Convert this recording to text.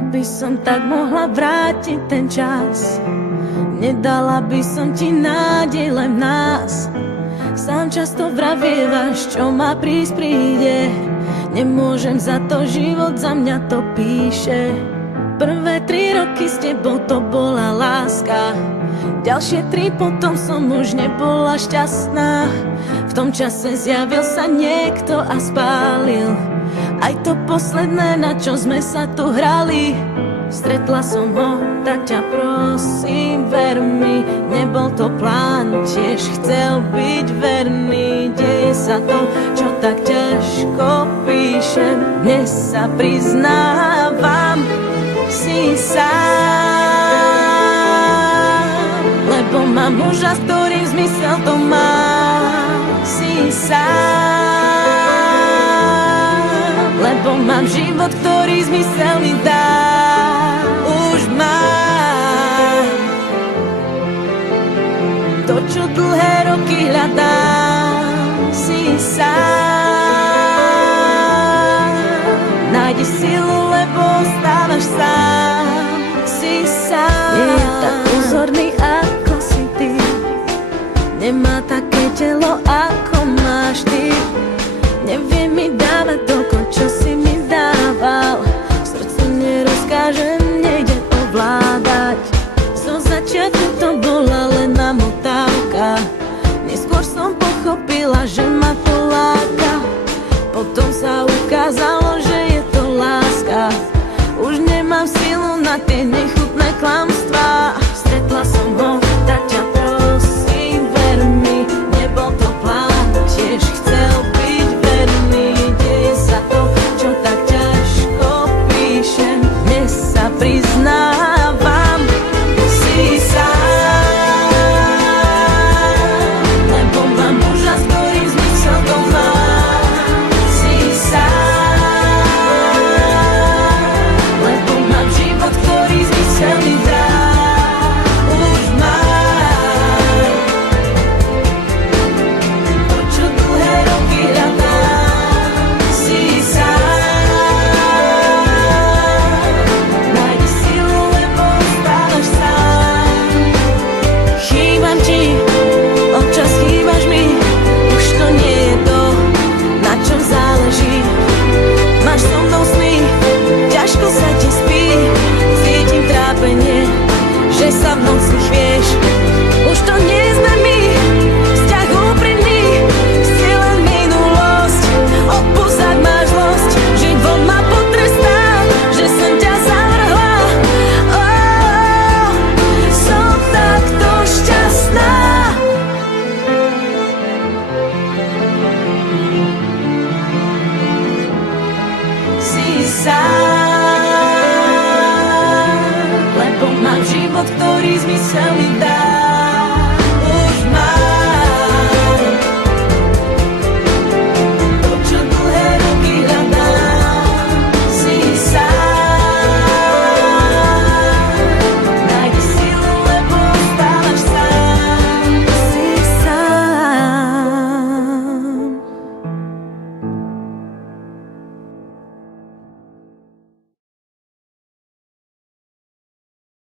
Keby som tak mohla vrátiť ten čas, nedala by som ti nádej len v nás. Sám často vravievaš, čo má prísť príde. Nemôžem za to, život za mňa to píše. Prvé 3 roky s tebou to bola láska, ďalšie 3 potom som už nebola šťastná. V tom čase zjavil sa niekto a spálil aj to posledné, na čo sme sa tu hrali. Stretla som ho, tak ťa prosím, ver mi, nebol to plán, tiež chcel byť verný. Deje sa to, čo tak ťažko píšem, dnes sa priznávam, si sám, lebo mám muža, s ktorým zmysel to má. Si sám, lebo mám život, ktorý zmysel mi dá. Už mám to, čo dlhé roky hľadám. Si sám, nájdi silu, lebo ostávaš sám. Si sám, nie je tak pozorný, ako si ty, nemá také telo, ako máš ty. Nevie mi dávať toľko, čo si mi dával. Srdcu nerozkážem, nejde ovládať. Zo začiatku to bola len namotávka, neskôr som pochopila, že ma to láka. Potom sa ukázalo, že je to láska. Už nemám silu na tie nechutné klamstvá. Stretla som ho, tak ťa prosím, ver mi, nebol to plán, tiež chcel byť verný. Deje sa to, čo tak ťažko píšem, dnes sa priznávam, si sám, lebo mám muža, s ktorým zmysel to má. Si sám, lebo mám život, ktorý zmysel mi dá. Už mám to, čo dlhé roky hľadám. Si sám, nájdi silu, lebo ostávaš sám. Chýbam ti, občas chýbaš mi, už to nie je to, na čom záleží. Máš so mnou sny, ťažko sa ti spí, cítim trápenie, že sa v noci chvieš. Už to nie sme my, vzťah úprimný, si len minulosť. Odpusť, ak máš zlosť, život ma potrestal, že som ťa zavrhla. Som takto šťastná. Si sám, lebo mám život, ktorý zmysel mi dá.